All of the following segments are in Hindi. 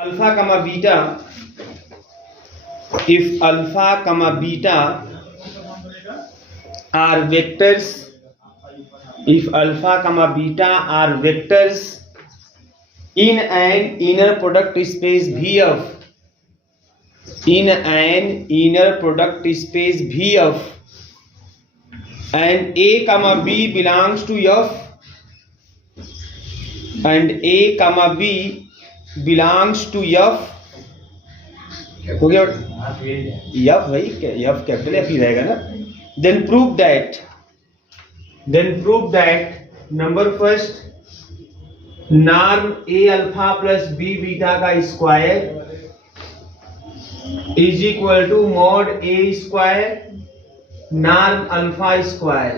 Alpha comma beta, if alpha comma beta are vectors, if alpha comma beta are vectors in an inner product space Vf, in an inner product space Vf, and a comma b belongs to f, and a comma b belongs to f, हो गया यफ भाई, यफ कैपिटल एफ ही रहेगा ना। Then prove that number first norm a alpha plus B beta का square is equal to mod a square norm alpha square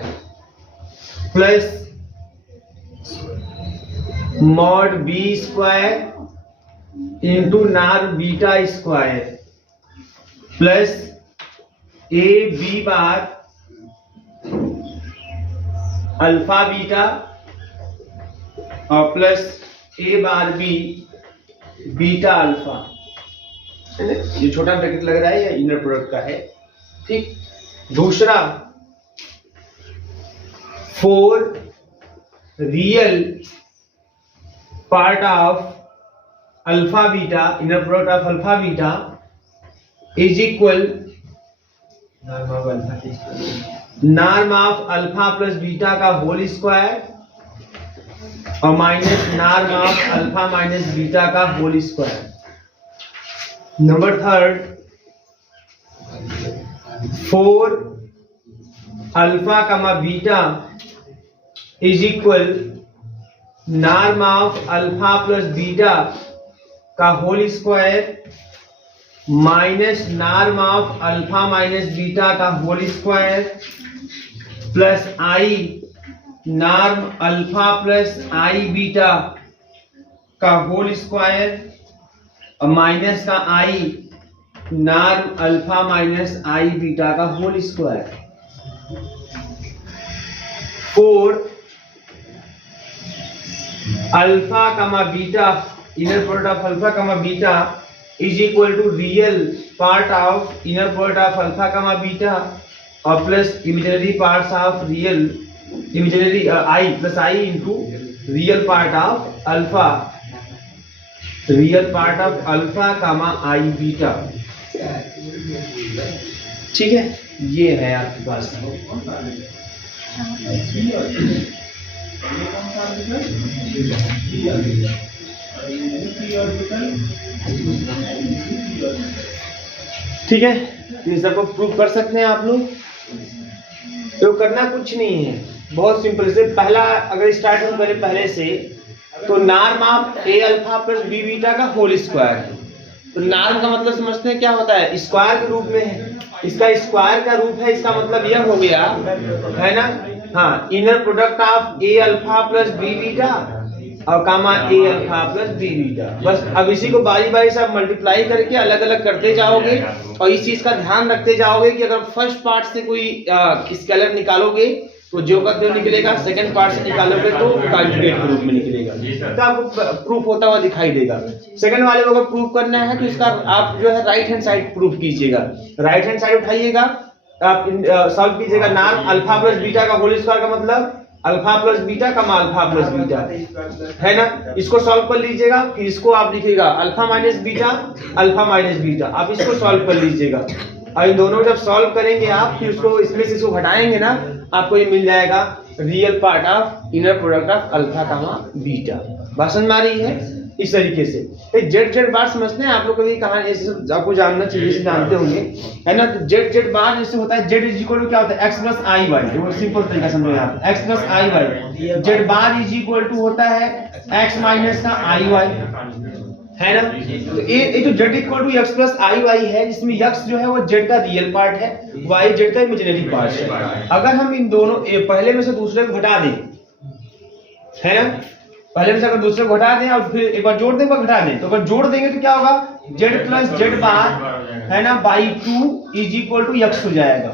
plus mod b square into norm beta square plus a b bar alpha beta और plus a bar b beta alpha. ये छोटा ब्रैकेट लग रहा है, या इनर प्रोडक्ट का है, ठीक। दूसरा, for real part of alpha beta, inner product of alpha beta is equal norm of alpha plus beta का होल स्क्वायर और minus norm of alpha minus beta का whole square. Number third, for alpha comma beta is equal norm of alpha plus beta का whole square minus norm of alpha minus beta का whole square plus i norm alpha plus i beta का होल स्क्वायर और माइनस का आई नॉर्म अल्फा माइनस आई बीटा का whole square. Four alpha comma beta, inner product of alpha comma beta is equal to real part of inner product of alpha comma beta or plus imaginary parts of real imaginary I plus I into real part of alpha, real part of alpha comma I beta। ठीक है, ये है आपके पास। ठीक है, ये सबको प्रूव कर सकते हैं आप लोग। तो करना कुछ नहीं है, बहुत सिंपल से। पहला अगर स्टार्ट हम करें पहले से, तो norm of A alpha plus B beta का होल स्क्वायर है। तो नॉर्म का मतलब समझते हैं क्या होता है, स्क्वायर के रूप में है, इसका स्क्वायर का रूप है, इसका मतलब यह हो गया है ना। हाँ, inner product of A alpha plus B beta और comma A alpha plus B beta. बस अब इसी को बारी बारी से आप मल्टीप्लाई करके अलग अलग करते जाओगे और इस चीज का ध्यान रखते जाओगे कि अगर फर्स्ट पार्ट से कोई स्केलर निकालोगे तो जो का जो निकलेगा, सेकंड पार्ट से निकालोगे तो कॉन्जुगेट के रूप में निकलेगा, तो आपको प्रूफ होता हुआ दिखाई देगा। सेकंड वाले को अगर प्रूफ करना है तो इसका आप जो है राइट हैंड साइड प्रूफ कीजिएगा। राइट हैंड साइड उठाइएगा, आप सॉल्व कीजिएगा। नॉर्म अल्फा प्लस बीटा का होल स्क्वायर का मतलब अल्फा प्लस बीटा कमा अल्फा प्लस बीटा है ना। इसको सॉल्व कर लीजिएगा, फिर इसको आप लिखिएगा alpha minus beta, alpha minus beta. आप इसको सॉल्व कर लीजिएगा और इन दोनों जब सॉल्व करेंगे आप, फिर उसको इसमें से इसको घटाएंगे ना, आपको ये मिल जाएगा real part of inner product of alpha comma beta. बात समझ में आ रही है? इस तरीके से जेड जेड बार समझते हैं आप लोग, कभी कहा आपको जानना चाहिए, जानते होंगे है ना। तो जेड जेड बार जैसे होता है, जेड इज इक्वल टू क्या होता है, एक्स प्लस आई वाई। वो सिंपल तरीका समझो आप, X plus I Y. Z bar is equal to होता है एक्स माइनस का आई वाई, है ना। तो ये जो Z equal to X plus I Y है, जिसमें एक्स जो है वो जेड का रियल पार्ट है, वाई जेड का इमेजिनरी पार्ट है। अगर हम इन दोनों पहले में से दूसरे को घटा दें, है ना, पहले से अगर दूसरे को घटा दें और फिर एक बार जोड़ दें, घटा दें, तो अगर जोड़ देंगे तो क्या होगा, जेड प्लस जेड बार है ना by 2 is equal to X हो जाएगा।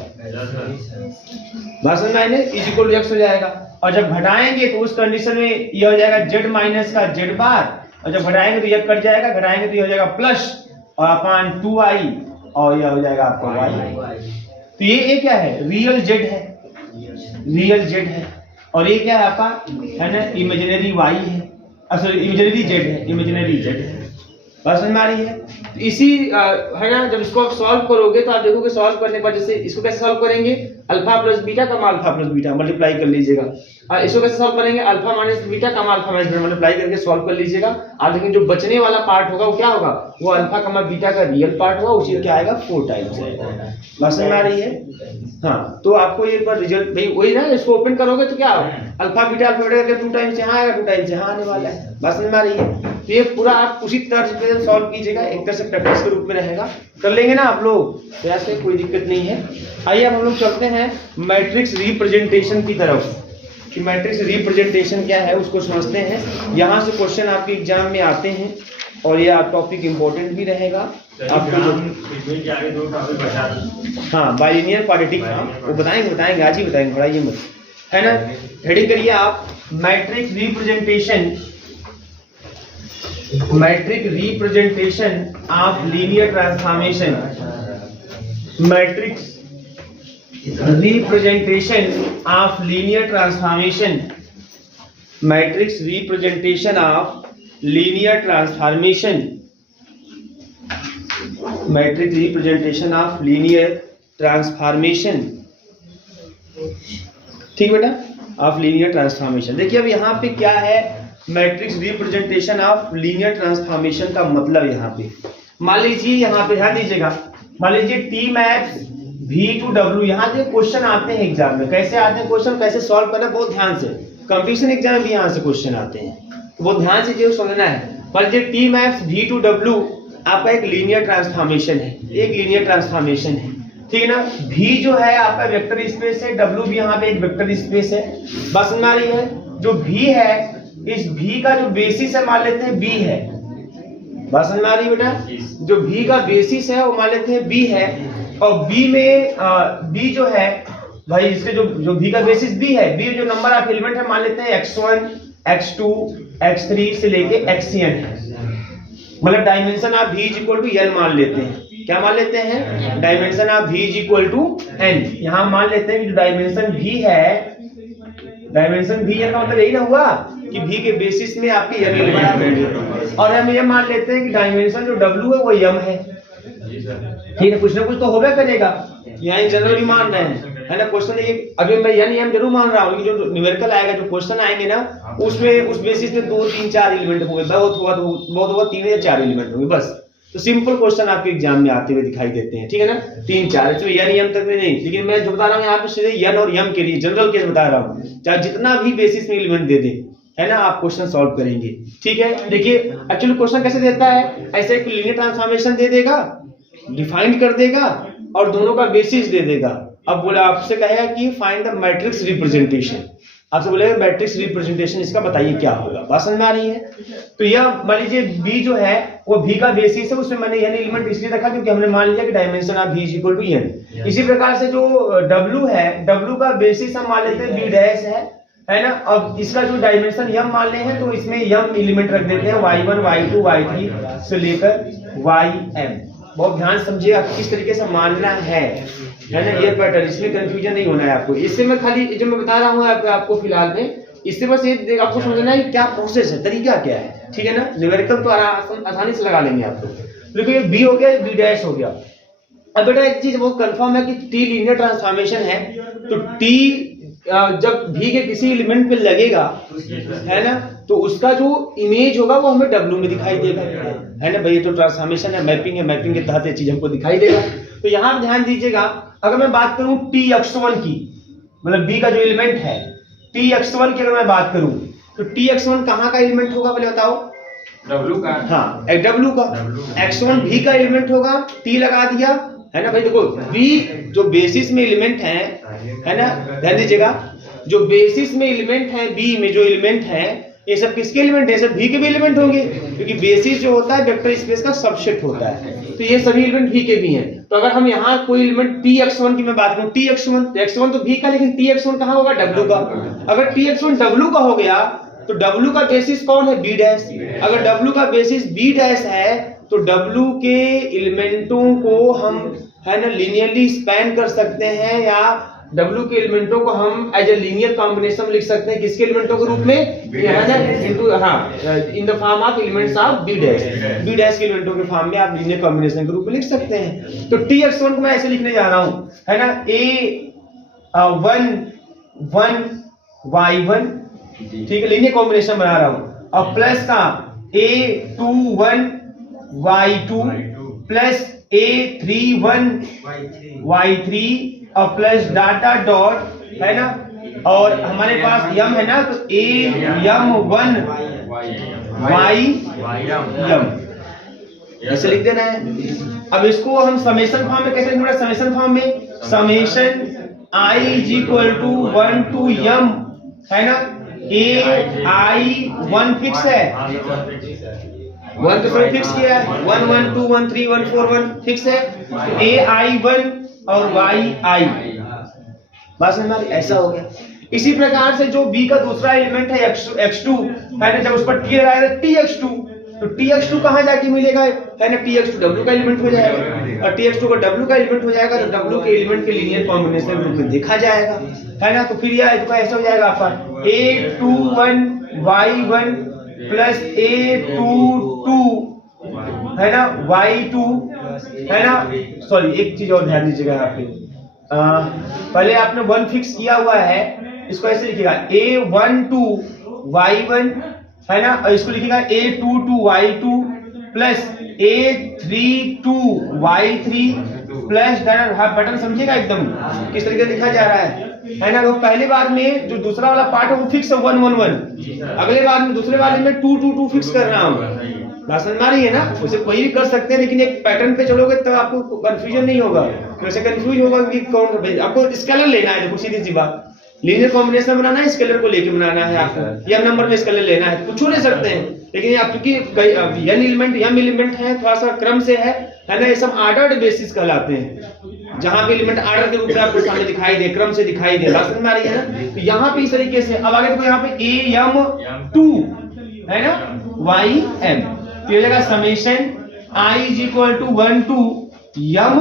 बात समझ में आई? इज इक्वल टू एक्स हो जाएगा। और जब घटाएंगे तो उस कंडीशन में यह हो जाएगा जेड माइनस का जेड बार और जब घटाएंगे तो यह कट जाएगा, घटाएंगे तो ये हो जाएगा प्लस और अपान 2i और यह हो जाएगा आपका y। तो ये क्या है, रियल जेड है, रियल जेड है, और ये क्या है आपका, है ना, इमेजिनरी y है, सॉरी इमेजिनरी जेड है, इमेजिनरी जेड है। बात समझ में आ रही है? तो इसी है ना, जब इसको आप सॉल्व करोगे तो आप देखोगे सॉल्व करने पर, जैसे इसको कैसे सॉल्व करेंगे, अल्फा प्लस बीटा कमा अल्फा प्लस बीटा मल्टीप्लाई कर लीजिएगा। इसको कैसे सॉल्व करेंगे, अल्फा माइनस बीटा कमा अल्फा माइनस बीटा मल्टीप्लाई करके सॉल्व कर लीजिएगा। आप लेकिन जो बचने वाला पार्ट होगा वो क्या होगा, वो अल्फा कमा बीटा का रियल पार्ट होगा, उसी क्या आएगा 4 टाइम्स आएगा। बात समझ में आ रही है? हाँ, तो आपको ये पर रिजल्ट भाई वही ना, इसको ओपन करोगे तो क्या होगा, अल्फा बीटा करके 2 टाइम्स यहाँ आएगा, 2 टाइम्स यहाँ आने वाला है। बात समझ में आ रही है? तो ये पूरा आप उसी तर्ज पे सॉल्व कीजिएगा, एक तरह से प्रैक्टिस के रूप में रहेगा, कर लेंगे ना आप लोग, तो ऐसे कोई दिक्कत नहीं है। आइए अब हम लोग चलते हैं मैट्रिक्स रिप्रेजेंटेशन की तरफ, कि मैट्रिक्स रिप्रेजेंटेशन क्या है उसको समझते हैं। यहाँ से क्वेश्चन आपके एग्जाम में आते हैं और ये टॉपिक इम्पोर्टेंट भी रहेगा आपको। हाँ, बाइलिनियर क्वाड्रेटिक, वो बताएंगे आज ही बताएंगे, घबराइए मत, है ना। हेडिंग करिए आप, matrix representation, matrix representation of linear transformation, matrix representation of linear transformation, matrix representation of linear transformation, matrix representation of linear transformation, ठीक बेटा, ऑफ लीनियर ट्रांसफॉर्मेशन। देखिए अब यहाँ पे क्या है, matrix representation of linear transformation का मतलब यहाँ पे, मान लीजिए यहाँ पे ध्यान दीजिएगा, मान लीजिए T max V to W, यहाँ से क्वेश्चन आते हैं एग्जाम में, कैसे आते हैं क्वेश्चन, कैसे सॉल्व करना, बहुत ध्यान से, कंपटीशन एग्जाम भी यहाँ से क्वेश्चन आते हैं, तो बहुत ध्यान से जो समझना है। पर जो T max V to W आपका एक लीनियर ट्रांसफॉर्मेशन है, एक लीनियर ट्रांसफॉर्मेशन है, ठीक है ना। V जो है आपका वेक्टर स्पेस है, W भी यहाँ पे एक वेक्टर स्पेस है। बस समझ आ रही है? जो V है, इस V का जो बेसिस है मान लेते हैं B है, बस समझ में आ रही है बेटा, जो V का बेसिस है वो मान लेते हैं B है, और B में B जो है भाई, इसके जो V का बेसिस B है, B जो नंबर ऑफ एलिमेंट है मान लेते हैं x1 x2 x3 से लेके xn है, मतलब dimension of V is equal to n मान लेते हैं। क्या मान लेते हैं, dimension of V is equal to n। यहाँ मान लेते हैं कि जो डायमेंशन V है, डायमेंशन V n का मतलब यही ना हुआ कि V के बेसिस में आपके n एलिमेंट है, और हम ये मान लेते हैं कि डायमेंशन जो W है वो m है, ठीक है, कुछ ना कुछ तो होगा करेगा, यहाँ जनरली मान रहे हैं, है ना। क्वेश्चन ये अभी मैं m जरूर मान रहा हूँ, जो न्यूमेरिकल आएगा, जो क्वेश्चन आएंगे ना, उसमें उस बेसिस में 2 3 4 एलिमेंट होंगे, बहुत हुआ 3 या 4 एलिमेंट होंगे बस। तो सिंपल क्वेश्चन आपके एग्जाम में आते हुए दिखाई देते हैं, ठीक है ना, 3 4, इसमें m तक में नहीं, लेकिन मैं जो बता रहा हूँ यहाँ पे सीधे n और m के लिए जनरल केस बता रहा हूँ, चाहे जितना भी बेसिस में एलिमेंट दे दे, है ना, आप क्वेश्चन सॉल्व करेंगे, ठीक है। देखिए एक्चुअली क्वेश्चन कैसे देता है, ऐसे एक लीनियर ट्रांसफॉर्मेशन दे देगा, डिफाइंड कर देगा और दोनों का बेसिस दे देगा। अब बोला आपसे कहेगा कि फाइंड द मैट्रिक्स रिप्रेजेंटेशन, आपसे बोलेगा मैट्रिक्स रिप्रेजेंटेशन इसका बताइए क्या होगा। बात समझ में आ रही है? तो यह मान लीजिए B जो है वो V का बेसिस है, उसमें मैंने n एलिमेंट इसलिए रखा क्योंकि हमने मान लिया कि dimension of V is equal to n। इसी प्रकार से जो W है, W का बेसिस हम मान लेते हैं B डैश है ना। अब इसका जो डायमेंशन m मान ले हैं तो इसमें m एलिमेंट रख देते हैं, y1 y2 y3 से लेकर ym। बहुत ध्यान समझिए किस तरीके से मानना है ना, ये पैटर्न, इसमें कंफ्यूजन नहीं होना है आपको। इससे मैं खाली जो मैं बता रहा हूँ आपको फिलहाल में, इससे बस ये आपको समझना है क्या प्रोसेस है, तरीका क्या है, ठीक है ना। न्यूमेरिकल तो आसानी से लगा लेंगे आप लोग। देखिए B हो गया, B डैश हो गया। अब बेटा एक चीज वो कंफर्म है कि T लीनियर ट्रांसफॉर्मेशन है, तो T जब V के किसी एलिमेंट पे लगेगा, है ना, तो उसका जो इमेज होगा वो हमें W में दिखाई देगा, है ना भाई। ये तो ट्रांसफॉर्मेशन है, मैपिंग है, मैपिंग के तहत ये चीज हमको दिखाई देगा। तो यहाँ ध्यान दीजिएगा, अगर मैं बात करूं Tx1 की, मतलब B का जो एलिमेंट है Tx1 की अगर मैं बात करूं, तो Tx1 कहाँ का एलिमेंट होगा पहले बताओ? W का। हाँ, W का। x1 V का एलिमेंट होगा, T लगा दिया, है ना भाई। देखो V जो बेसिस में एलिमेंट है ना, ध्यान दीजिएगा, जो बेसिस में एलिमेंट है B में जो एलिमेंट है, ये सब किसके एलिमेंट है? सब V के भी एलिमेंट होंगे, क्योंकि बेसिस जो होता है वेक्टर स्पेस का सबसेट होता है, तो ये सभी एलिमेंट V के भी हैं। तो अगर हम यहाँ कोई एलिमेंट Tx1 की मैं बात करूँ, Tx1 तो V का, लेकिन Tx1 कहाँ होगा? W का। अगर Tx1 W का हो गया तो W का बेसिस कौन है? B dash. अगर W का बेसिस B डैश है तो W के एलिमेंटों को हम है ना लीनियरली स्पैन कर सकते हैं, या W के एलिमेंटों को हम एज ए लीनियर कॉम्बिनेशन लिख सकते हैं। किसके एलिमेंटों के रूप में? In the form of elements of B dash. B dash के एलिमेंटों के फॉर्म में आप लीनियर कॉम्बिनेशन के रूप में लिख सकते हैं। तो Tx1 को मैं ऐसे लिखने जा रहा हूं, है ना, A1 1 Y1, ठीक है, लीनियर कॉम्बिनेशन बना रहा हूं, और प्लस का A21 Y2 plus A31 Y3 और प्लस डाटा डॉट, है ना, और हमारे पास यम है ना, तो AM1 YM ऐसे लिख देना है। अब इसको हम समेशन फॉर्म में कैसे लिखेंगे? समेशन फॉर्म में summation I is equal to 1 to m, है ना, AI1 फिक्स है, 1 तो सभी फिक्स किया है, 1 1 2 1 3 1 4 1 फिक्स है, AI1 और YI बस हमारी ऐसा हो गया। इसी प्रकार से जो B का दूसरा एलिमेंट है X2, है ना, जब उस पर T लगाएगा TX2, तो TX2 कहाँ जाके मिलेगा? है ना, TX2 W का एलिमेंट हो जाएगा, और TX2 का W का एलिमेंट हो जाएगा, तो W के एलिमेंट के लीनियर कॉम्बिनेशन के रूप में देखा जाएगा, है ना। तो फिर यह ऐसा हो जाएगा आपका A21 Y1 प्लस A22, है ना, Y2, है ना। सॉरी, एक चीज और ध्यान दीजिएगा यहाँ पे, पहले आपने 1 फिक्स किया हुआ है, इसको ऐसे लिखिएगा A12 Y1, है ना, और इसको लिखिएगा A22 Y2 plus A32 Y3 plus pattern समझिएगा एकदम किस तरीके से लिखा जा रहा है ना। तो पहले बार में जो दूसरा वाला पार्ट है वो फिक्स है 1 1 1, अगले बार में दूसरे वाले में 2 2 2 फिक्स कर रहा हूँ। बात समझ आ रही है ना? उसे कोई भी कर सकते हैं, लेकिन एक पैटर्न पे चलोगे तब आपको कंफ्यूजन नहीं होगा। वैसे कंफ्यूज होगा कि कौन, आपको स्केलर लेना है, देखो सीधी सी बात, लीनियर कॉम्बिनेशन बनाना है, स्केलर को लेके बनाना है आपको, या नंबर में स्केलर लेना है, कुछ ले सकते हैं, लेकिन आप क्योंकि एम एलिमेंट है, थोड़ा सा क्रम से है ना, ये सब ऑर्डर्ड बेसिस कहलाते हैं, जहां पे एलिमेंट ऑर्डर के रूप में आपको सामने दिखाई दे, क्रम से दिखाई दे। बात समझ में आ रही है ना? तो यहाँ पे इस तरीके से, अब आगे देखो यहाँ पे AM2 है ना YM, तो ये जगह summation I is equal to 1 to m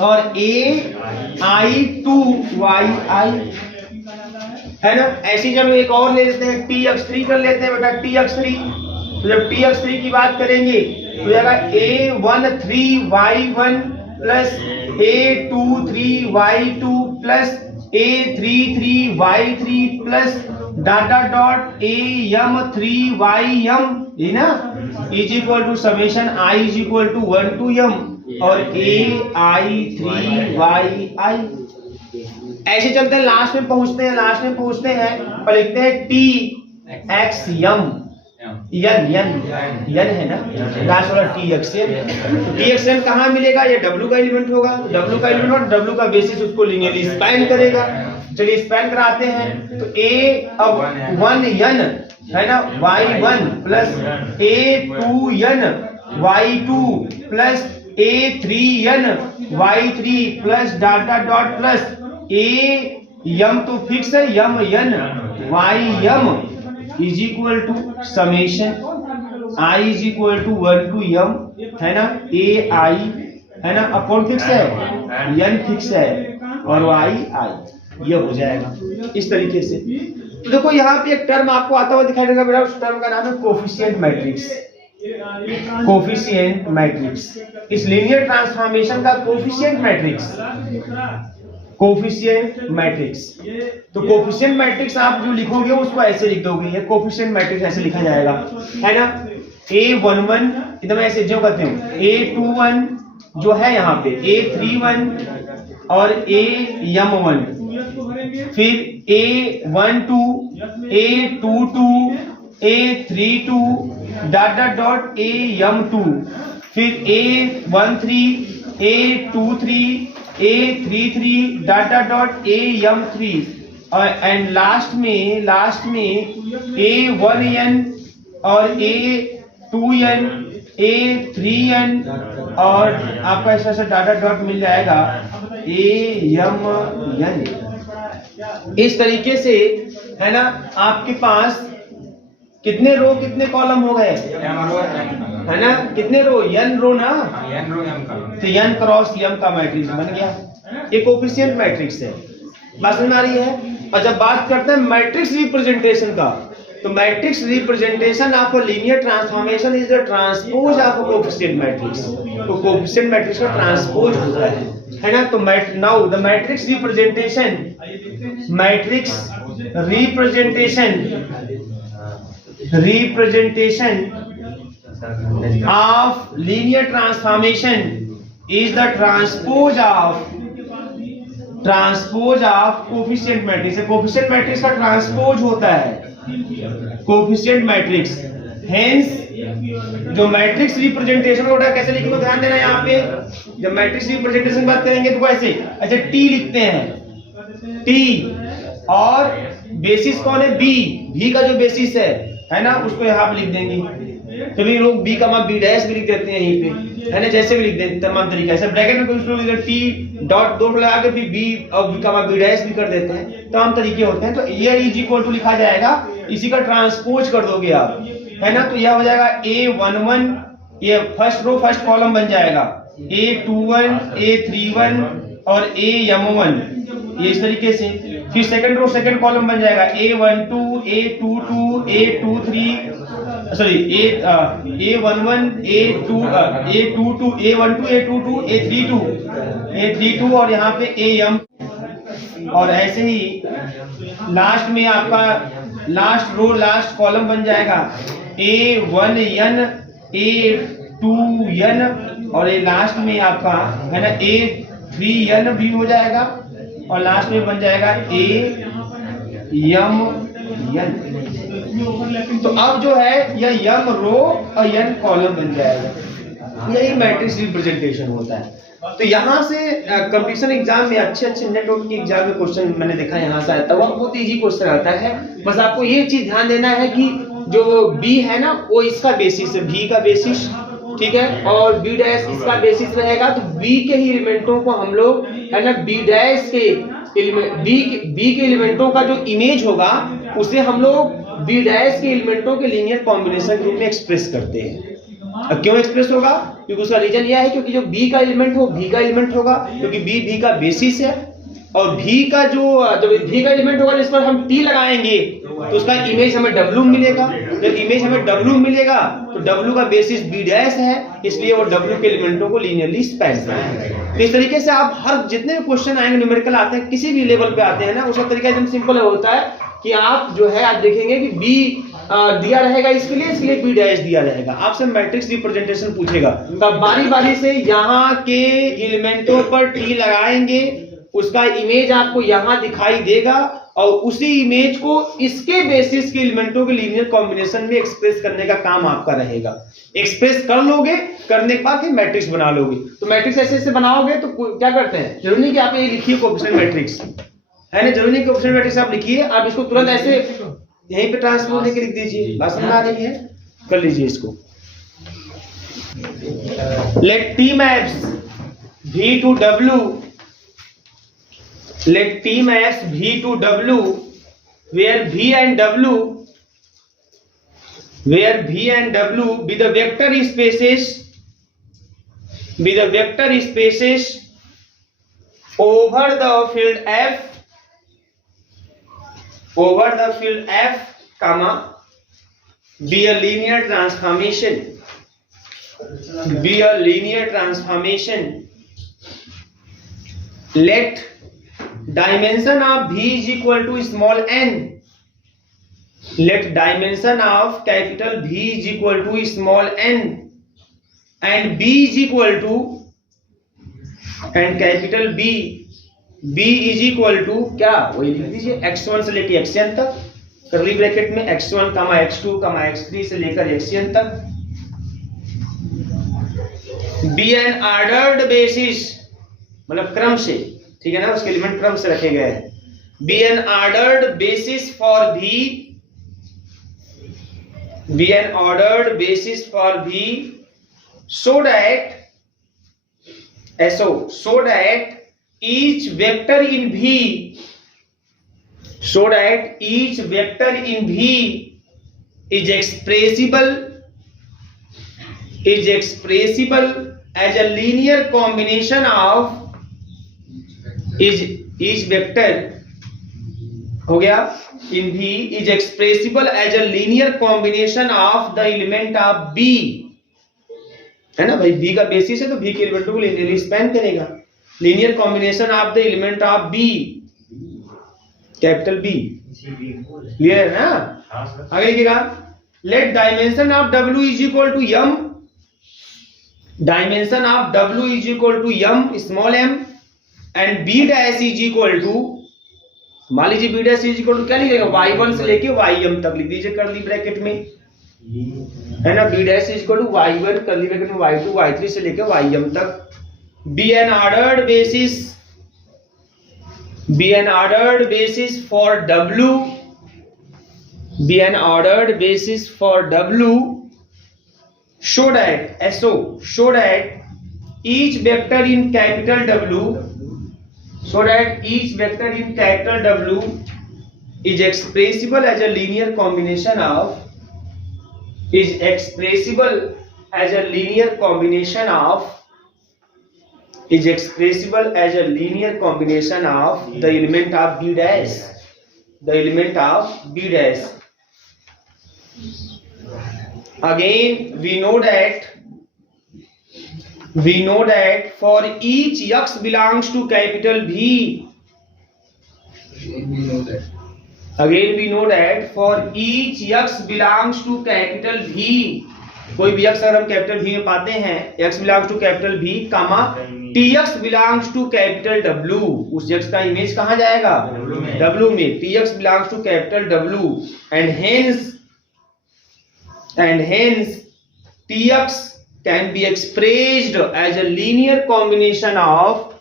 और AI2 YI, है ना। ऐसी चलो एक और ले लेते हैं, TX3 कर लेते हैं बेटा, TX3। तो जब TX3 की बात करेंगे तो जगह A13 Y1 plus A23 Y2 plus A33 Y3 plus dot dot AM3 YM, है ना, is equal to summation I is equal to 1 to m और AI3 YI। ऐसे चलते हैं, लास्ट में पहुंचते हैं और लिखते हैं TXM, यन है ना, लास्ट वाला TXM कहाँ मिलेगा? ये W का एलिमेंट होगा, W का एलिमेंट और W का बेसिस उसको लीनियरली स्पैन करेगा। चलिए स्पैन कराते हैं, तो A1N है ना Y1 plus A2N Y2 plus A3N Y3 plus dot dot plus AM तो फिक्स है, MN YM is equal to summation I is equal to 1 to m, है ना, AI है ना, अपॉन फिक्स है, N फिक्स है और YI, ये हो जाएगा इस तरीके से। तो देखो यहाँ पे एक टर्म आपको आता हुआ दिखाई देगा बेटा, उस टर्म का नाम है कोफिशिएंट मैट्रिक्स। कोफिशिएंट मैट्रिक्स, इस लीनियर ट्रांसफॉर्मेशन का कोफिशिएंट मैट्रिक्स, कोफिशिएंट मैट्रिक्स। तो कोफिशिएंट मैट्रिक्स आप जो लिखोगे उसको ऐसे लिख दोगे, ये कोफिशिएंट मैट्रिक्स ऐसे लिखा जाएगा, है ना। A11 एकदम ऐसे जो करते हो, A21 जो है यहाँ पे A31 और AM1, फिर A12 A22 A32 data dot AM2, फिर A13 A23 A33 data dot AM3, और एंड लास्ट में A1N और A2N A3N और आपका ऐसा डाटा डॉट मिल जाएगा AMN। इस तरीके से, है ना, आपके पास कितने रो कितने कॉलम हो गए, है ना, कितने रो, n रो ना, तो n क्रॉस m का मैट्रिक्स बन गया। ये कोफिशिएंट मैट्रिक्स है, बात समझ में आ रही है। और जब बात करते हैं मैट्रिक्स रिप्रेजेंटेशन का, तो matrix representation of a linear transformation is the transpose of coefficient matrix. तो कोफिशिएंट मैट्रिक्स का ट्रांसपोज होता है ना। तो now the matrix representation of linear transformation is the transpose of coefficient matrix. Coefficient matrix का ट्रांसपोज होता है कोफिशिएंट मैट्रिक्स। हेंस जो मैट्रिक्स रिप्रेजेंटेशन होता है, कैसे लिखेंगे ध्यान देना यहाँ पे। जब मैट्रिक्स रिप्रेजेंटेशन की बात करेंगे तो कैसे, अच्छा टी लिखते हैं, टी, और बेसिस कौन है, बी का जो बेसिस है ना, उसको यहाँ पे लिख देंगे। कभी लोग बी का बी डैश भी लिख देते हैं यहीं पे, है ना, जैसे भी लिख देते तमाम तरीका से। ब्रैकेट में कुछ लोग टी डॉट दो लगा के भी बी और बी का बी डैश भी कर देते हैं, तमाम तरीके होते हैं। तो ये इज इक्वल टू लिखा जाएगा, इसी का ट्रांसपोज कर दोगे आप, है ना, तो यह हो जाएगा A11, ये फर्स्ट रो फर्स्ट कॉलम बन जाएगा, A21, A31 और AM1, ये इस तरीके से। फिर सेकंड रो सेकंड कॉलम बन जाएगा A12, A22, A23, sorry A11, A22, A12, A32 और यहाँ पे AM, और ऐसे ही लास्ट में आपका लास्ट रो लास्ट कॉलम बन जाएगा A1N, A2N, और ये लास्ट में आपका है ना A3N भी हो जाएगा, और लास्ट में बन जाएगा AM। तो अब जो है यह m रो और n कॉलम बन जाएगा। यही मैट्रिक्स रिप्रेजेंटेशन होता है। तो यहाँ से कंपटीशन एग्जाम में अच्छे नेटवर्क के एग्जाम में क्वेश्चन मैंने देखा यहाँ से आता है, वह बहुत इजी क्वेश्चन आता है। बस आपको ये चीज ध्यान देना है कि जो b है ना वो इसका बेसिस है, b का बेसिस, ठीक है, और b डैश इसका बेसिस रहेगा। तो b के ही एलिमेंटों को हम लोग है ना b डैश के b के एलिमेंटों का जो इमेज होगा उसे हम लोग b डैश के एलिमेंटों के लीनियर कॉम्बिनेशन के रूप में एक्सप्रेस करते हैं। क्यों एक्सप्रेस होगा, क्योंकि उसका रीजन यह है क्योंकि जो b का एलिमेंट हो v का एलिमेंट होगा, क्योंकि b का बेसिस है, और v का जब v का एलिमेंट होगा जिस पर हम t लगाएंगे तो उसका इमेज हमें w मिलेगा। जब इमेज हमें w मिलेगा तो w का बेसिस b डैश है, इसलिए वो w के एलिमेंटों को लीनियरली स्पैन करेंगे। तो इस तरीके से आप हर जितने भी क्वेश्चन आएंगे न्यूमेरिकल आते हैं, किसी भी लेवल पे आते हैं ना, उसका तरीका एकदम सिंपल होता है कि आप जो है आप देखेंगे कि b दिया रहेगा इसके लिए b डैश दिया रहेगा। आपसे मैट्रिक्स रिप्रेजेंटेशन पूछेगा, तब बारी से यहाँ के एलिमेंटों पर t लगाएंगे, उसका इमेज आपको यहाँ दिखाई देगा, और उसी इमेज को इसके बेसिस के एलिमेंटों के लीनियर कॉम्बिनेशन में एक्सप्रेस करने का काम आपका रहेगा। एक्सप्रेस कर लोगे, करने के बाद फिर मैट्रिक्स बना लोगे। तो मैट्रिक्स ऐसे बनाओगे तो क्या करते हैं, जरूरी नहीं कि आप ये लिखिए कोएफिशिएंट मैट्रिक्स, है ना, जरूरी नहीं कोएफिशिएंट मैट्रिक्स आप लिखिए, आप इसको तुरंत ऐसे यहीं पे ट्रांसपोज लेके लिख दीजिए। बात समझ आ रही है, कर लीजिए इसको। Let T maps V to W, let T maps V to W, where V and W be the vector spaces over the field F, comma, be a linear transformation. Let dimension of V is equal to small n. Let dimension of capital V is equal to small n, and B is equal to, and capital B is equal to क्या, वही लिख दीजिए x1 से लेकर xn तक, कर्ली ब्रैकेट में x1, x2, x3 से लेकर xn तक। Be an ordered basis, मतलब क्रम से, ठीक है ना, उसके एलिमेंट क्रम से रखे गए हैं। Be an ordered basis for V, so that each vector in V is expressible as a linear combination of each vector, हो गया, in V is expressible as a linear combination of the element of B, है ना भाई, B का बेसिस है तो B के एलिमेंटों को लिनियरली स्पैन करेगा, linear combination of the element of B, capital B, clear है ना। आगे लिखिएगा, let dimension of W is equal to m, dimension of W is equal to m small m and B dash is equal to, मान लीजिए B dash is equal to क्या लिखेगा, y1 से लेके ym तक लिख दीजिए कर्ली ब्रैकेट में, है ना। B dash is equal to y1 curly bracket में y2 y3 से लेके ym तक। be an ordered basis for W, be an ordered basis for W, show that each vector in capital W, is expressible as a linear combination of the element of B dash, Again, we know that for each x belongs to capital V. Again, we know that for each x belongs to capital V. कोई भी x अगर हम कैपिटल V में पाते हैं, x belongs to capital V, comma tx belongs to capital W, उस x का इमेज कहाँ जाएगा, W में, tx belongs to capital W, and hence tx can be expressed as a linear combination of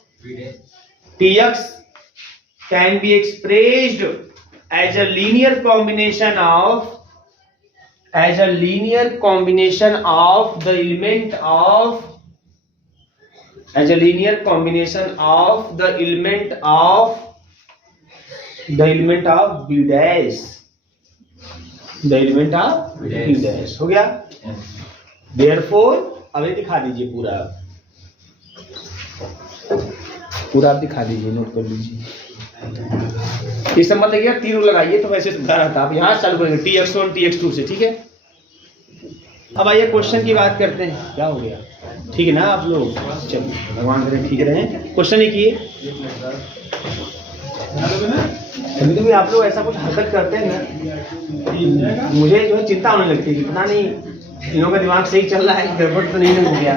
the element of B dash, हो गया। Therefore, अभी दिखा दीजिए पूरा आप दिखा दीजिए, नोट कर लीजिए। ये सब मत देखिएगा, तीर लगाइए तो वैसे सुधार आता। आप यहाँ चालू करेंगे tx1 tx2 से, ठीक है। अब आइए क्वेश्चन की बात करते हैं। क्या हो गया, ठीक है ना आप लोग, चलिए भगवान करें ठीक रहे। क्वेश्चन लिखिए। कभी कभी आप लोग ऐसा कुछ हरकत करते हैं ना, मुझे जो है चिंता होने लगती है कि पता नहीं इन लोगों का दिमाग सही चल रहा है, गड़बड़ तो नहीं हो गया।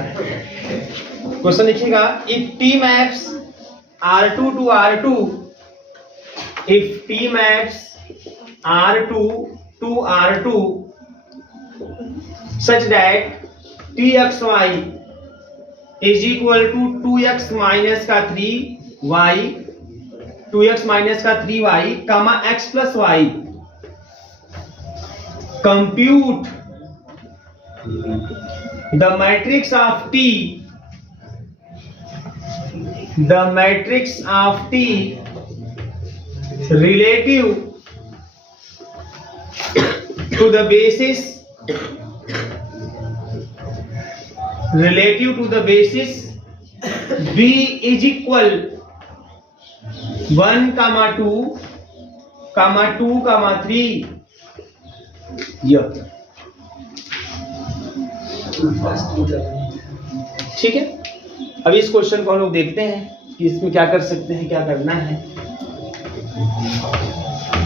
क्वेश्चन लिखिएगा, if T maps R2 to R2, if T maps R2 to R2 such that Txy is equal to 2x minus का 3y, 2x minus का 3y, comma x plus y, compute the matrix of T relative to the basis B is equal 1, 2, 3। यह ठीक है। अब इस क्वेश्चन को हम लोग देखते हैं कि इसमें क्या कर सकते हैं, क्या करना है।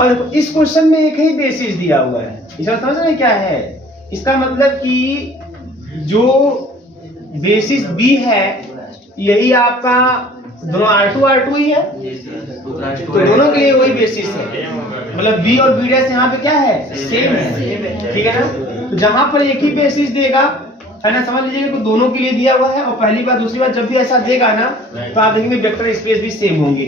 और देखो इस क्वेश्चन में एक ही बेसिस दिया हुआ है, इसका समझ रहे क्या है, इसका मतलब कि जो बेसिस B है यही आपका दोनों R2 ही है, तो दोनों के लिए वही बेसिस है, मतलब B और B डैश यहाँ पे क्या है, सेम है, ठीक है ना। तो जहां पर एक ही बेसिस देगा, है ना, समझ लीजिए कि दोनों के लिए दिया हुआ है। और पहली बार दूसरी बार जब भी ऐसा देगा ना, तो आप देखेंगे वेक्टर स्पेस भी सेम होंगे।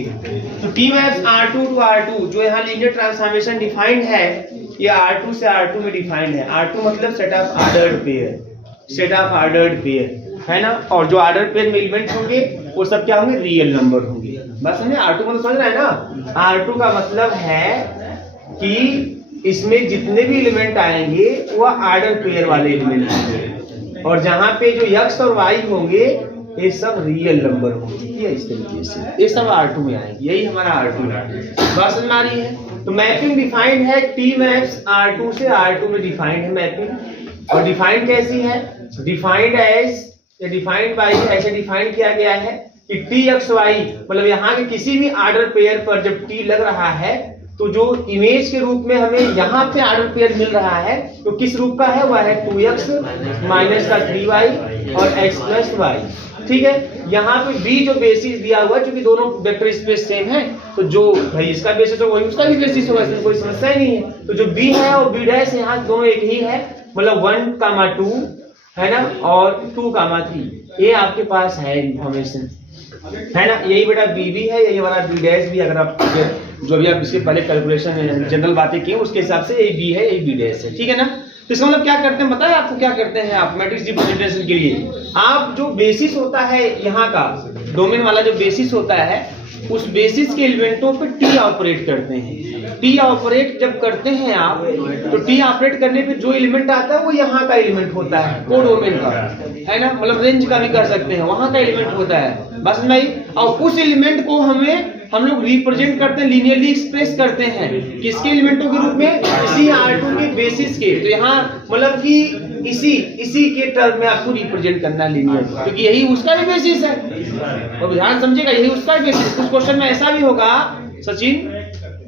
तो T maps R2 to R2 जो यहाँ लीनियर ट्रांसफॉर्मेशन डिफाइंड है, ये R2 से R2 में डिफाइंड है। R2 मतलब सेट ऑफ ऑर्डर्ड पेयर, है ना। और जो ऑर्डर पेयर में एलिमेंट होंगे वो सब क्या होंगे, रियल नंबर होंगे। बस समझे, R2 मतलब समझ रहा है ना। R2 का मतलब है कि इसमें जितने भी एलिमेंट आएंगे वह आर्डर पेयर वाले एलिमेंट आएंगे, और जहां पे जो x और y होंगे ये सब रियल नंबर होंगे। इस तरीके से ये सब R2 में आएंगे, यही हमारा R2 है। बात समझ में आ रही है? तो मैपिंग डिफाइंड है, टी मैप्स R2 से R2 में डिफाइंड है मैपिंग। और डिफाइंड कैसी है? डिफाइंड एज या डिफाइंड बाय, ऐसे डिफाइंड किया गया है कि टी एक्स वाई, मतलब यहाँ के किसी भी आर्डर पेयर पर जब टी लग रहा है तो जो इमेज के रूप में हमें यहाँ पे आर्डर पेयर मिल रहा है तो किस रूप का है? वह है 2x माइनस का 3y और x प्लस वाई। ठीक है, यहाँ पे b जो बेसिस दिया हुआ है, क्योंकि दोनों वेक्टर स्पेस सेम है, तो जो भाई इसका बेसिस होगा वही उसका भी बेसिस होगा, इसमें कोई समस्या ही नहीं है। तो जो b है और b डैश यहाँ दोनों एक ही है, मतलब 1, 2 है ना, और 2, 3, ये आपके पास है इंफॉर्मेशन, है ना। यही बेटा बी भी है, यही हमारा बी डैश भी, अगर आप जो भी आप इसके पहले कैलकुलेशन जनरल बातें की उसके हिसाब से यही बी है, यही बी डैश है। ठीक है ना। तो इसका मतलब क्या करते हैं, बताए आपको क्या करते हैं आप मैट्रिक्स रिप्रेजेंटेशन के लिए? आप जो बेसिस होता है यहाँ का डोमेन वाला जो बेसिस होता है, उस बेसिस के एलिमेंटों पे टी ऑपरेट करते हैं। टी ऑपरेट जब करते हैं आप, तो टी ऑपरेट करने पे जो एलिमेंट आता है वो यहाँ का एलिमेंट होता है, को डोमेन का, है ना, मतलब रेंज का भी कर सकते हैं, वहां का एलिमेंट होता है। बस नहीं, और उस एलिमेंट को हम लोग रिप्रेजेंट करते हैं, लीनियरली एक्सप्रेस करते हैं किसके एलिमेंटों के रूप में? इसी R2 के बेसिस के। तो यहाँ मतलब कि इसी के टर्म में आपको रिप्रेजेंट करना है लीनियर, क्योंकि यही उसका भी बेसिस है। और ध्यान समझिएगा, यही उसका भी बेसिस। कुछ क्वेश्चन में ऐसा भी होगा सचिन,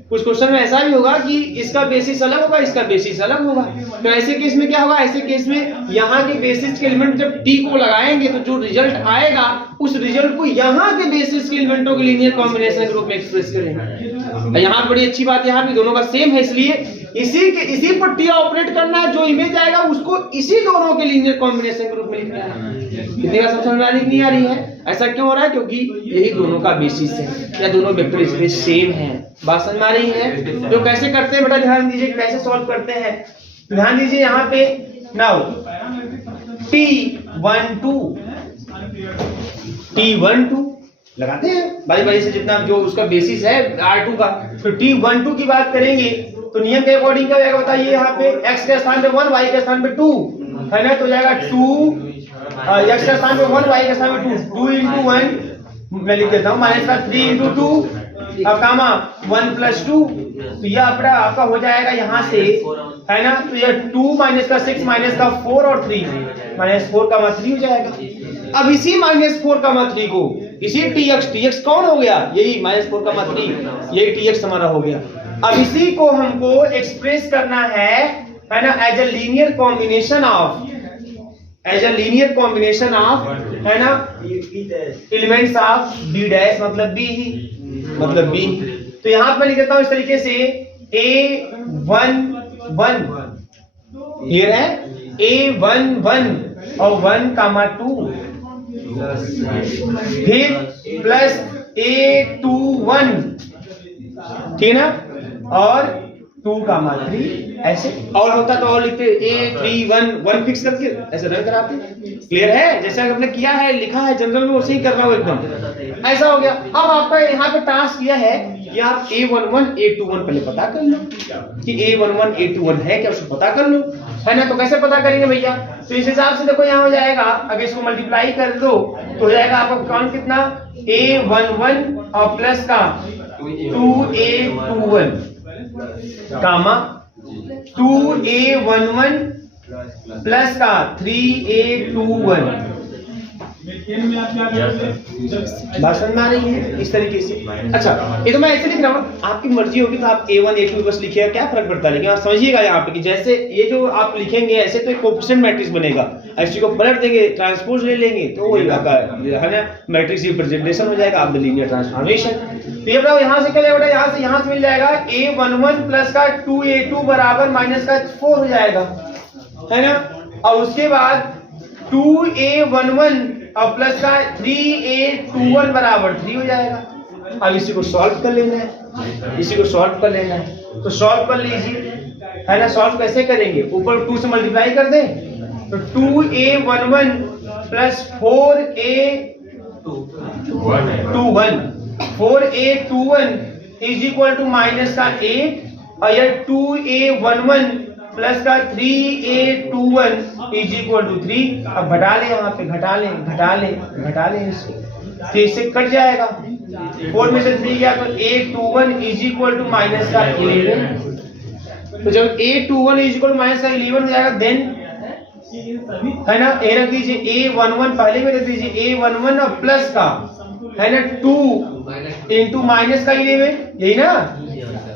कुछ क्वेश्चन में ऐसा भी होगा कि इसका बेसिस अलग होगा, इसका बेसिस अलग होगा। तो ऐसे केस में क्या होगा? ऐसे केस में यहाँ के बेसिस के एलिमेंट जब टी को लगाएंगे तो जो रिजल्ट आएगा उस रिजल्ट को यहाँ के बेसिस के एलिमेंटों के लीनियर कॉम्बिनेशन के रूप में एक्सप्रेस करेंगे। यहाँ बड़ी अच्छी बात, यहाँ भी दोनों का सेम है, इसलिए इसी पर टी ऑपरेट करना है, जो इमेज आएगा उसको इसी दोनों के लीनियर कॉम्बिनेशन के रूप में लिखना है। कितने का समझ में आ रही नहीं आ रही है? ऐसा क्यों हो रहा है? क्योंकि यही दोनों का बेसिस है, या दोनों वेक्टर स्पेस सेम है। बात समझ में आ रही है? तो कैसे करते हैं बेटा, ध्यान दीजिए कैसे सॉल्व करते हैं। ध्यान दीजिए यहाँ पे, नाउ T12 लगाते हैं बारी बारी से, जितना जो उसका बेसिस है R2 का। तो T12 की बात करेंगे तो नियम के अकॉर्डिंग क्या होगा बताइए? यहाँ पे x के स्थान पे 1, y के स्थान पे 2, है ना, तो जाएगा 2, x के स्थान पे 1, y के स्थान पे 2 into 1 मैं लिख देता हूँ, माइनस का 3 into 2 अब कामा 1 plus 2, तो यह आपका हो जाएगा यहाँ से, है ना। तो यह 2 माइनस का 6 माइनस का 4 और 3 माइनस 4 का 3 हो जाएगा। अब इसी माइनस 4 का 3 को इसी tx कौन हो गया? यही माइनस 4 का 3, यही tx हमारा हो गया। अब इसी को हमको एक्सप्रेस करना है ना, as a linear combination of, है ना, एलिमेंट्स ऑफ बी डैश, मतलब बी। तो यहाँ पे लिख देता हूँ इस तरीके से A11, क्लियर है? A11 और 1, 2, फिर प्लस A21, ठीक ना, और 2, 3 ऐसे। और होता तो और लिखते A31 फिक्स करके ऐसे रन कराते। क्लियर है? जैसे आपने किया है, लिखा है जनरल में, वैसे ही कर रहा हूं एकदम। ऐसा हो गया। अब आपका यहाँ पे टास्क किया है कि आप A11 A21 पहले पता कर लो कि A11 A21 है क्या, उसको पता कर लो, है ना। तो कैसे पता करेंगे भैया? तो इस हिसाब से देखो यहाँ हो जाएगा, अगर इसको मल्टीप्लाई कर दो तो हो जाएगा आपका काउंट कितना? A11 और प्लस का 2A21 कामा 2A11 प्लस का 3A21। बात समझ में आ रही है? इस तरीके से। अच्छा, ये तो मैं ऐसे लिख रहा हूँ, आपकी मर्जी होगी तो आप A1 A2 बस लिखिएगा, क्या फर्क पड़ता है। लेकिन आप समझिएगा यहाँ पे कि जैसे ये जो आप लिखेंगे ऐसे तो एक कोएफिशिएंट मैट्रिक्स बनेगा, इसी को पलट देंगे, ट्रांसपोज ले लेंगे तो वही आपका है ना मैट्रिक्स रिप्रेजेंटेशन हो जाएगा, आप लीनियर ट्रांसफॉर्मेशन। तो ये बताओ यहाँ से क्या लेगा? यहाँ से मिल जाएगा A11 प्लस का 2A2 बराबर माइनस का 4 हो जाएगा, है ना। और उसके बाद 2A11 और प्लस का 3A21 बराबर 3 हो जाएगा। अब इसी को सॉल्व कर लेना है, तो सॉल्व कर लीजिए, है ना। सॉल्व कैसे करेंगे? ऊपर 2 से मल्टीप्लाई कर दें तो 2A11 plus 4A21 is equal to minus का 8 और ये 2a11 प्लस का 3a21 इज इक्वल टू 3। अब घटा लें, यहाँ पे घटा लें इसको, तो इससे कट जाएगा। 4 में से 3 गया तो a21 is equal to minus का 11। तो जब a21 is equal to minus का 11 हो जाएगा, देन है ना ए रख दीजिए, a11 पहले में रख दीजिए, a11 और प्लस का है ना 2 इंटू माइनस का 11, यही ना,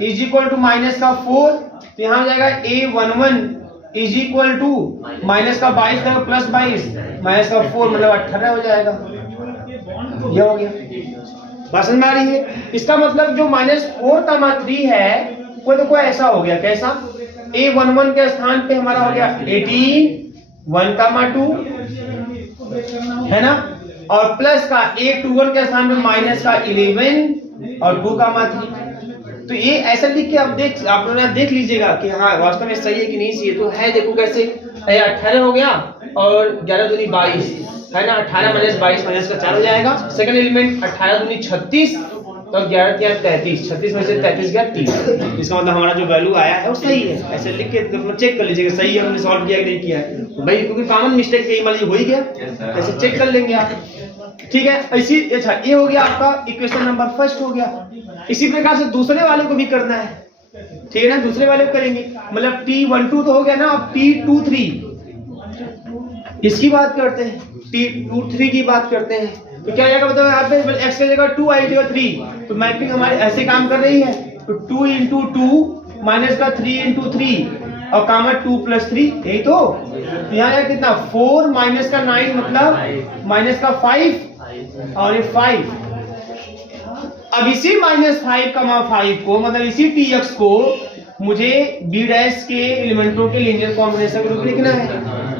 इज इक्वल टू माइनस का 4। तो यहाँ हो जाएगा a11 is equal to minus का 22 का प्लस 22 माइनस का 4 मतलब 18 हो जाएगा। ये हो गया, बात समझ में आ रही है? इसका मतलब जो -4,3 है वो देखो ऐसा हो गया, कैसा? a11 के स्थान पे हमारा हो गया 18 1,2 है ना, और प्लस का a21 के स्थान पे माइनस का 11 और 2,3। तो ये ऐसा लिख के आप लोग देख लीजिएगा कि हाँ वास्तव में सही है कि नहीं सही है। तो है देखो कैसे, 18 हो गया और 11 दूनी 22 है ना, 18 माइनस 22 माइनस का 4 हो जाएगा। सेकंड एलिमेंट 18 दूनी 36 तो 11 या 33, 36 में से 33 गया 30। इसका मतलब हमारा जो वैल्यू आया है वो सही है। ऐसे लिख के चेक कर लीजिएगा सही है, हमने सॉल्व किया कि नहीं किया है भाई, क्योंकि कॉमन मिस्टेक कई मान लीजिए हो ही गया, ऐसे चेक कर लेंगे आप। ठीक है, इसी अच्छा ये हो गया आपका इक्वेशन नंबर फर्स्ट हो गया। इसी प्रकार से दूसरे वाले को भी करना है, ठीक है ना, दूसरे वाले को करेंगे। मतलब T12 तो हो गया ना, अब T23 इसकी बात करते हैं, T23 की बात करते हैं। तो क्या आएगा बताओ, यहाँ पे x की जगह 2 आई और 3, तो मैपिंग हमारे ऐसे काम कर रही है। तो 2 इंटू 2 माइनस का 3 इंटू 3 और कामा 2 प्लस 3, यही तो यहाँ आया कितना 4 माइनस का 9 मतलब माइनस का 5 और ये 5। अब इसी -5,5 को मतलब इसी tx को मुझे b' के एलिमेंटों के लीनियर कॉम्बिनेशन के रूप में लिखना है।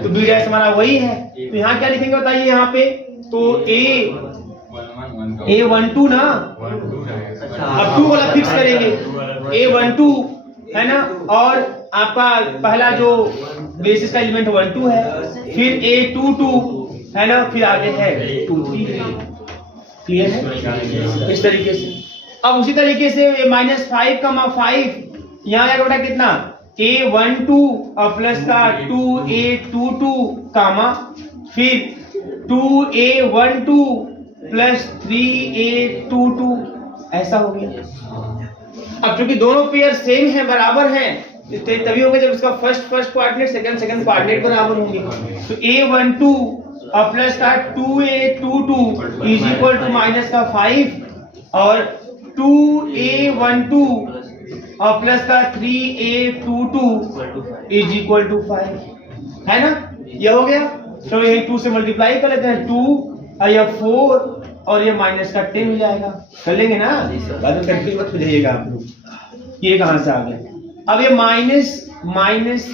तो b' हमारा वही है, तो यहाँ क्या लिखेंगे बताइए यहाँ पे, तो a12 ना, अब 2 वाला फिक्स करेंगे, a12 है ना, और आपका पहला जो बेसिस का एलिमेंट 12 है, फिर a22 है ना, फिर आगे है 23। क्लियर है? इस तरीके से। अब उसी तरीके से -5,5 यहाँ आएगा बेटा कितना, a12 और प्लस का 2a22 कामा फिर 2a12 प्लस 3a22, ऐसा हो गया। अब चूंकि दोनों पेयर सेम है, बराबर हैं, तभी होगा जब इसका फर्स्ट कोऑर्डिनेट सेकंड कोऑर्डिनेट बराबर होंगे। तो a12 और प्लस का 2a22 is equal to minus का 5 और 2a12 और प्लस का 3a22 इज इक्वल टू 5 है ना, ये हो गया। तो यही 2 से मल्टीप्लाई कर लेते हैं, 2 और ये 4 और ये माइनस का 10 हो जाएगा। कर लेंगे ना, बाद में कंफ्यूज मत हो जाइएगा आप लोग, ये कहां से आ गया। अब ये माइनस